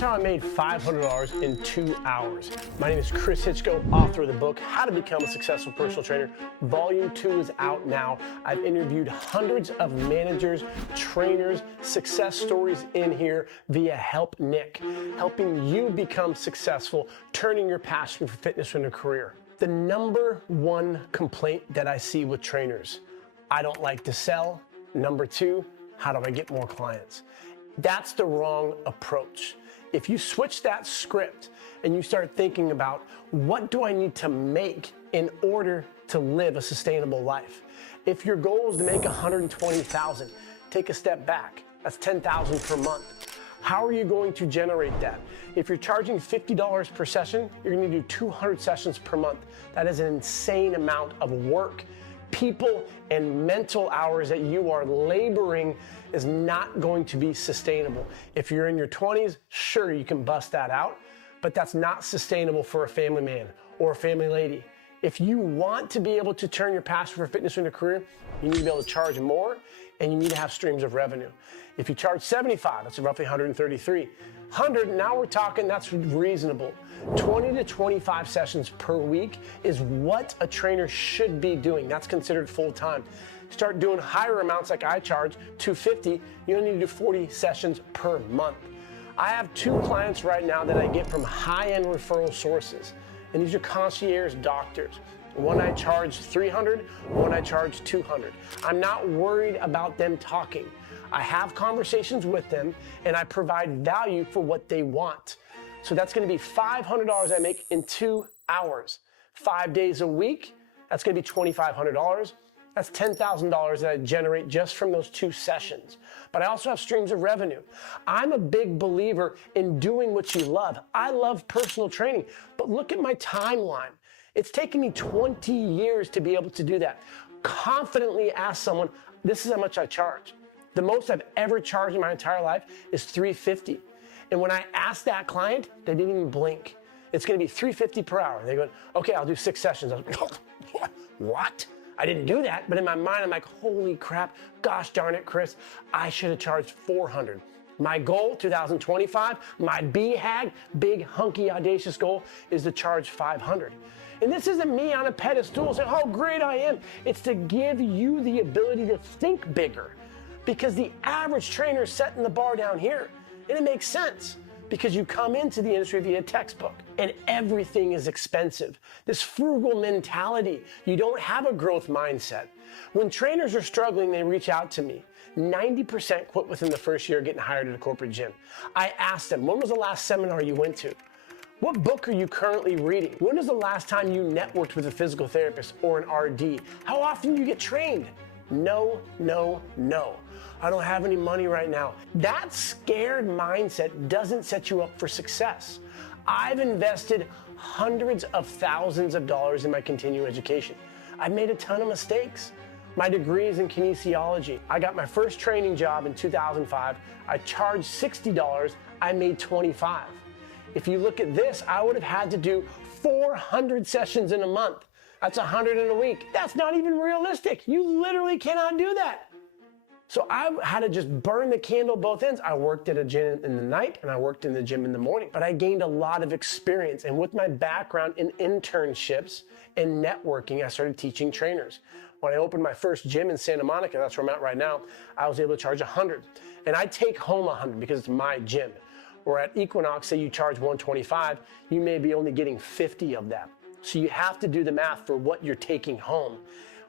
Here's how I made $500 in 2 hours. My name is Chris Hitchko, author of the book, How to Become a Successful Personal Trainer. Volume 2 is out now. I've interviewed hundreds of managers, trainers, success stories in here via Help Nick, helping you become successful, turning your passion for fitness into a career. The number one complaint that I see with trainers, I don't like to sell. Number two, how do I get more clients? That's the wrong approach. If you switch that script and you start thinking about what do I need to make in order to live a sustainable life? If your goal is to make $120,000, take a step back. That's $10,000 per month. How are you going to generate that? If you're charging $50 per session, you're going to do 200 sessions per month. That is an insane amount of work. People and mental hours that you are laboring is not going to be sustainable. If you're in your 20s, sure, you can bust that out, but that's not sustainable for a family man or a family lady. If you want to be able to turn your passion for fitness into a career, you need to be able to charge more and you need to have streams of revenue. If you charge 75, that's roughly 133. 100, now we're talking, that's reasonable. 20 to 25 sessions per week is what a trainer should be doing. That's considered full-time. Start doing higher amounts like I charge, $250, you only need to do 40 sessions per month. I have 2 clients right now that I get from high-end referral sources, and these are concierge doctors. One I charge $300, one I charge $200. I'm not worried about them talking. I have conversations with them and I provide value for what they want. So that's gonna be $500 I make in 2 hours. 5 days a week, that's gonna be $2,500. That's $10,000 that I generate just from those 2 sessions. But I also have streams of revenue. I'm a big believer in doing what you love. I love personal training, but look at my timeline. It's taken me 20 years to be able to do that. Confidently ask someone, this is how much I charge. The most I've ever charged in my entire life is $350. And when I asked that client, they didn't even blink. It's gonna be $350 per hour. They go, okay, I'll do 6 sessions. I was like, what? I didn't do that, but in my mind, I'm like, holy crap, gosh darn it, Chris, I should have charged $400. My goal, 2025, my BHAG, big, hunky, audacious goal, is to charge $500. And this isn't me on a pedestal saying how great I am. It's to give you the ability to think bigger. Because the average trainer is setting the bar down here. And it makes sense because you come into the industry via textbook and everything is expensive. This frugal mentality, you don't have a growth mindset. When trainers are struggling, they reach out to me. 90% quit within the first year getting hired at a corporate gym. I asked them, when was the last seminar you went to? What book are you currently reading? When was the last time you networked with a physical therapist or an RD? How often do you get trained? No, no, no. I don't have any money right now. That scared mindset doesn't set you up for success. I've invested hundreds of thousands of dollars in my continuing education. I've made a ton of mistakes. My degree is in kinesiology. I got my first training job in 2005. I charged $60. I made $25. If you look at this, I would have had to do 400 sessions in a month. That's 100 in a week. That's not even realistic. You literally cannot do that. So I had to just burn the candle both ends. I worked at a gym in the night and I worked in the gym in the morning, but I gained a lot of experience. And with my background in internships and networking, I started teaching trainers. When I opened my first gym in Santa Monica, that's where I'm at right now, I was able to charge 100. And I take home 100 because it's my gym. Or at Equinox, say you charge 125, you may be only getting 50 of that. So you have to do the math for what you're taking home.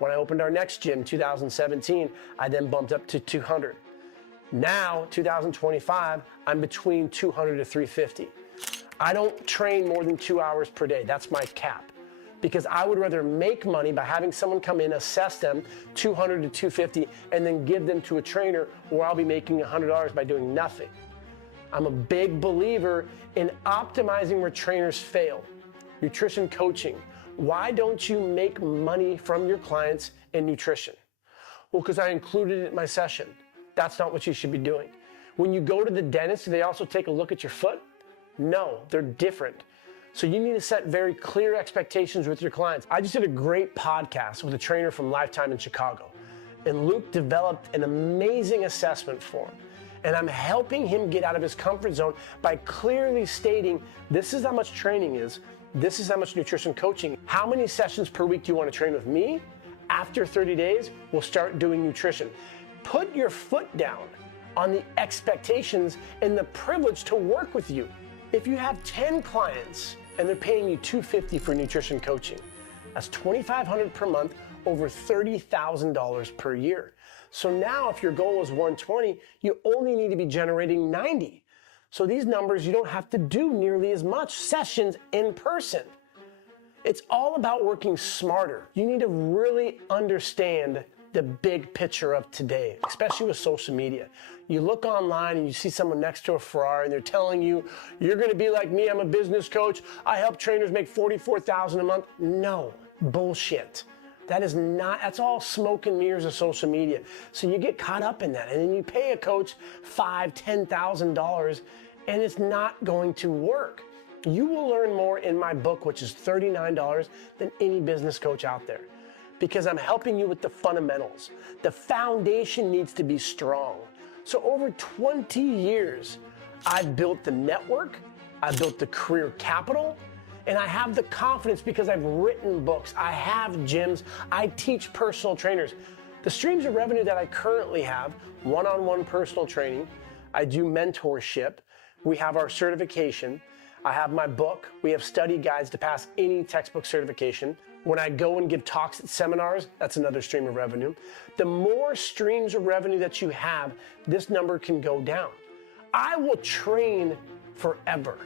When I opened our next gym in 2017, I then bumped up to 200. Now, 2025, I'm between 200 to 350. I don't train more than 2 hours per day. That's my cap. Because I would rather make money by having someone come in, assess them, 200 to 250, and then give them to a trainer where I'll be making $100 by doing nothing. I'm a big believer in optimizing where trainers fail. Nutrition coaching. Why don't you make money from your clients in nutrition? Well, because I included it in my session. That's not what you should be doing. When you go to the dentist, do they also take a look at your foot? No, they're different. So you need to set very clear expectations with your clients. I just did a great podcast with a trainer from Lifetime in Chicago, and Luke developed an amazing assessment for him. And I'm helping him get out of his comfort zone by clearly stating, this is how much training is, this is how much nutrition coaching. How many sessions per week do you want to train with me? After 30 days, we'll start doing nutrition. Put your foot down on the expectations and the privilege to work with you. If you have 10 clients and they're paying you $250 for nutrition coaching, that's $2,500 per month, over $30,000 per year. So now if your goal is 120, you only need to be generating 90. So these numbers, you don't have to do nearly as much sessions in person. It's all about working smarter. You need to really understand the big picture of today, especially with social media. You look online and you see someone next to a Ferrari and they're telling you, you're gonna be like me, I'm a business coach, I help trainers make $44,000 a month. No, bullshit. That's all smoke and mirrors of social media. So you get caught up in that and then you pay a coach $5,000, $10,000 and it's not going to work. You will learn more in my book, which is $39, than any business coach out there, because I'm helping you with the fundamentals. The foundation needs to be strong. So over 20 years, I've built the network, I've built the career capital, and I have the confidence because I've written books, I have gyms, I teach personal trainers. The streams of revenue that I currently have, one-on-one personal training, I do mentorship, we have our certification, I have my book, we have study guides to pass any textbook certification. When I go and give talks at seminars, that's another stream of revenue. The more streams of revenue that you have, this number can go down. I will train forever.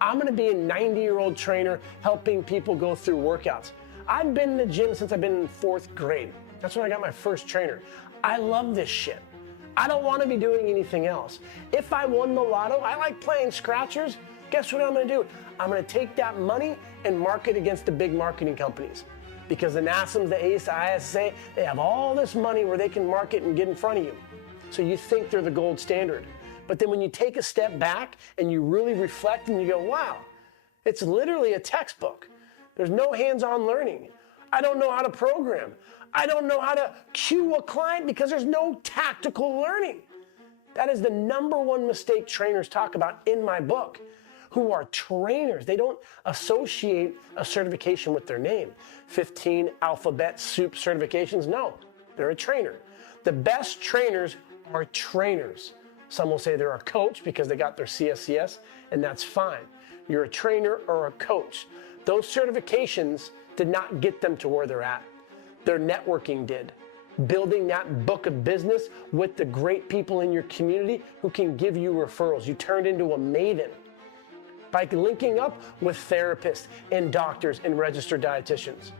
I'm gonna be a 90-year-old trainer helping people go through workouts. I've been in the gym since I've been in 4th grade. That's when I got my first trainer. I love this shit. I don't wanna be doing anything else. If I won the lotto, I like playing scratchers. Guess what I'm gonna do? I'm gonna take that money and market against the big marketing companies. Because the NASM, the ACE, the ISA, they have all this money where they can market and get in front of you. So you think they're the gold standard. But then when you take a step back and you really reflect and you go, wow, it's literally a textbook. There's no hands-on learning. I don't know how to program. I don't know how to cue a client because there's no tactical learning. That is the #1 mistake trainers talk about in my book, who are trainers. They don't associate a certification with their name. 15 alphabet soup certifications, no, they're a trainer. The best trainers are trainers. Some will say they're a coach because they got their CSCS, and that's fine. You're a trainer or a coach. Those certifications did not get them to where they're at. Their networking did. Building that book of business with the great people in your community who can give you referrals. You turned into a maven by linking up with therapists and doctors and registered dietitians.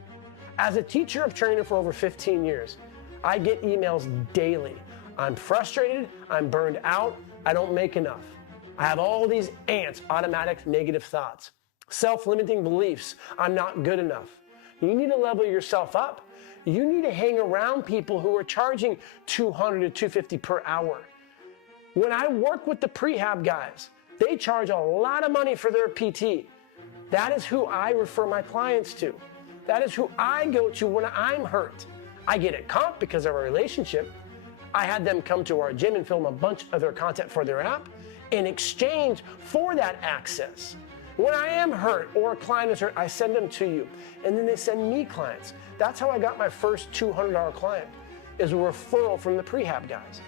As a teacher of trainer for over 15 years, I get emails daily. I'm frustrated, I'm burned out, I don't make enough. I have all these ants, automatic negative thoughts, self-limiting beliefs, I'm not good enough. You need to level yourself up. You need to hang around people who are charging $200 to $250 per hour. When I work with the prehab guys, they charge a lot of money for their PT. That is who I refer my clients to. That is who I go to when I'm hurt. I get a comp because of our relationship. I had them come to our gym and film a bunch of their content for their app in exchange for that access. When I am hurt or a client is hurt, I send them to you, and then they send me clients. That's how I got my first $200 client, is a referral from the prehab guys.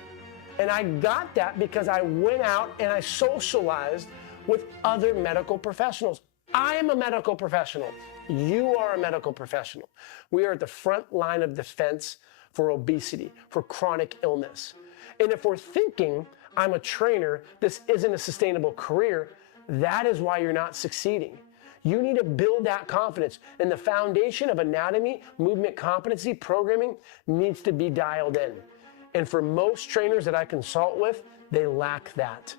And I got that because I went out and I socialized with other medical professionals. I am a medical professional. You are a medical professional. We are at the front line of defense for obesity, for chronic illness. And if we're thinking, I'm a trainer, this isn't a sustainable career, that is why you're not succeeding. You need to build that confidence. And the foundation of anatomy, movement competency, programming needs to be dialed in. And for most trainers that I consult with, they lack that.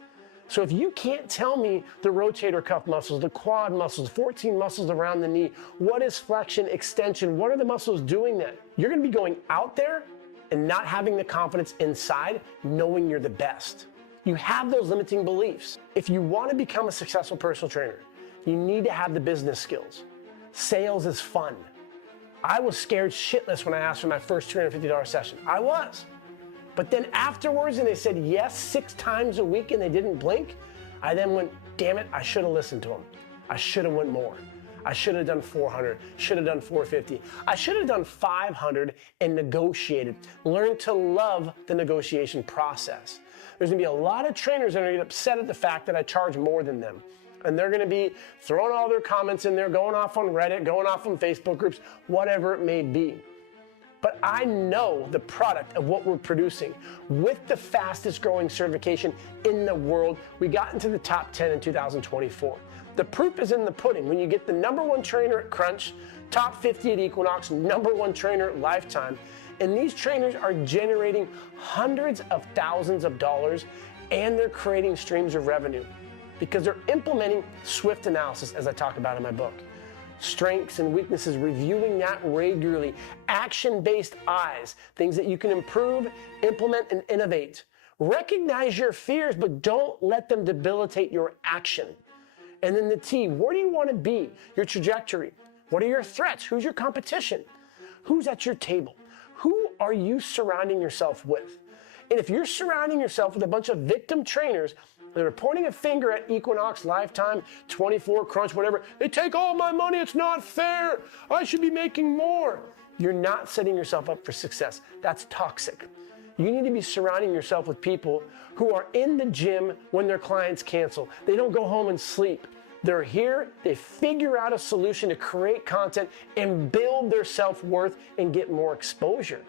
So if you can't tell me the rotator cuff muscles, the quad muscles, 14 muscles around the knee, what is flexion, extension, what are the muscles doing that? You're gonna be going out there and not having the confidence inside, knowing you're the best. You have those limiting beliefs. If you wanna become a successful personal trainer, you need to have the business skills. Sales is fun. I was scared shitless when I asked for my first $250 session. I was. But then afterwards, and they said yes 6 times a week and they didn't blink, I then went, damn it, I should have listened to them. I should have went more. I should have done 400, should have done 450. I should have done 500 and negotiated. Learn to love the negotiation process. There's gonna be a lot of trainers that are gonna get upset at the fact that I charge more than them. And they're gonna be throwing all their comments in there, going off on Reddit, going off on Facebook groups, whatever it may be. But I know the product of what we're producing with the fastest growing certification in the world. We got into the top 10 in 2024. The proof is in the pudding. When you get the #1 trainer at Crunch, top 50 at Equinox, #1 trainer at Lifetime, and these trainers are generating hundreds of thousands of dollars and they're creating streams of revenue because they're implementing SWIFT analysis, as I talk about in my book. Strengths and weaknesses, reviewing that regularly, action-based eyes, things that you can improve, implement, and innovate. Recognize your fears, but don't let them debilitate your action. And then the T, where do you want to be? Your trajectory. What are your threats? Who's your competition? Who's at your table? Who are you surrounding yourself with? And if you're surrounding yourself with a bunch of victim trainers that are pointing a finger at Equinox, Lifetime, 24, Crunch, whatever, they take all my money, it's not fair, I should be making more. You're not setting yourself up for success. That's toxic. You need to be surrounding yourself with people who are in the gym when their clients cancel. They don't go home and sleep. They're here, they figure out a solution to create content and build their self-worth and get more exposure.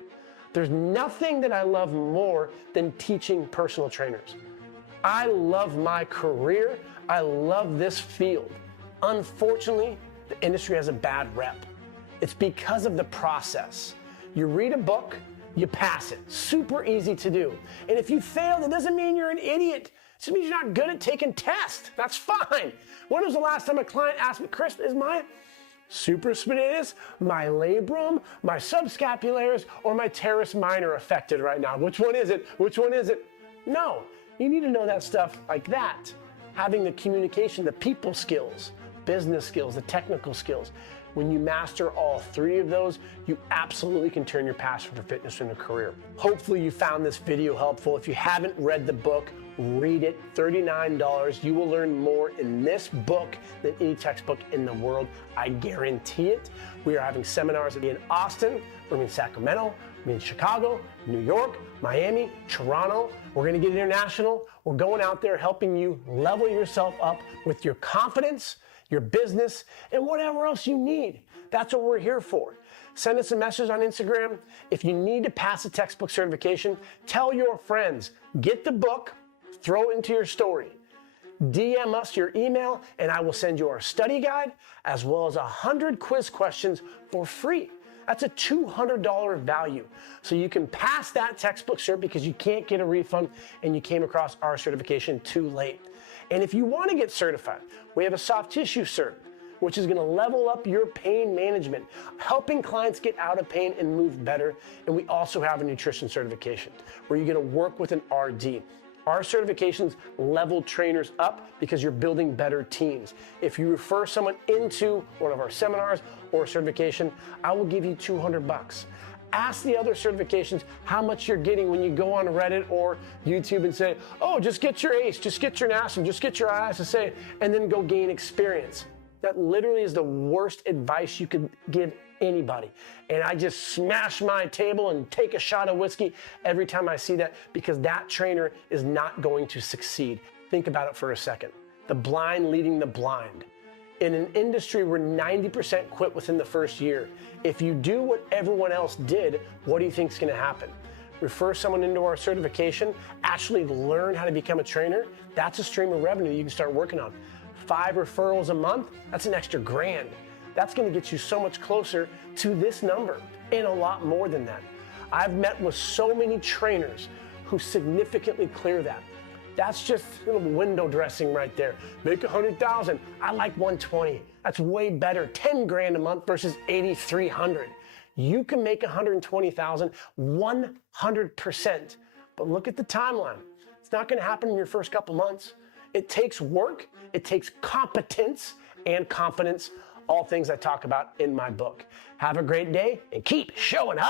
There's nothing that I love more than teaching personal trainers. I love my career. I love this field. Unfortunately, the industry has a bad rep. It's because of the process. You read a book, you pass it. Super easy to do. And if you fail, that doesn't mean you're an idiot. It just means you're not good at taking tests. That's fine. When was the last time a client asked me, Chris, is my supraspinatus, my labrum, my subscapularis, or my teres minor affected right now? Which one is it? Which one is it? No. You need to know that stuff like that. Having the communication, the people skills, business skills, the technical skills. When you master all 3 of those, you absolutely can turn your passion for fitness into a career. Hopefully you found this video helpful. If you haven't read the book, read it. $39. You will learn more in this book than any textbook in the world. I guarantee it. We are having seminars in Austin, we're in Sacramento, we're in Chicago, New York, Miami, Toronto. We're going to get international. We're going out there helping you level yourself up with your confidence, your business, and whatever else you need. That's what we're here for. Send us a message on Instagram. If you need to pass a textbook certification, tell your friends, get the book, throw it into your story. DM us your email, and I will send you our study guide, as well as 100 quiz questions for free. That's a $200 value. So you can pass that textbook cert because you can't get a refund and you came across our certification too late. And if you want to get certified, we have a soft tissue cert, which is going to level up your pain management, helping clients get out of pain and move better. And we also have a nutrition certification where you're going to work with an RD. Our certifications level trainers up because you're building better teams. If you refer someone into one of our seminars or certification, I will give you $200. Ask the other certifications how much you're getting when you go on Reddit or YouTube and say, oh, just get your ACE, just get your NASM, just get your ISSA, and then go gain experience. That literally is the worst advice you could give anybody. And I just smash my table and take a shot of whiskey every time I see that because that trainer is not going to succeed. Think about it for a second. The blind leading the blind. In an industry where 90% quit within the first year, if you do what everyone else did, what do you think is going to happen? Refer someone into our certification, actually learn how to become a trainer, that's a stream of revenue you can start working on. 5 referrals a month, that's an extra $1,000. That's going to get you so much closer to this number and a lot more than that. I've met with so many trainers who significantly clear that. That's just a little window dressing right there. Make 100,000. I like 120. That's way better. 10 grand a month versus 8,300. You can make 120,000 100%. But look at the timeline. It's not going to happen in your first couple months. It takes work. It takes competence and confidence. All things I talk about in my book. Have a great day and keep showing up.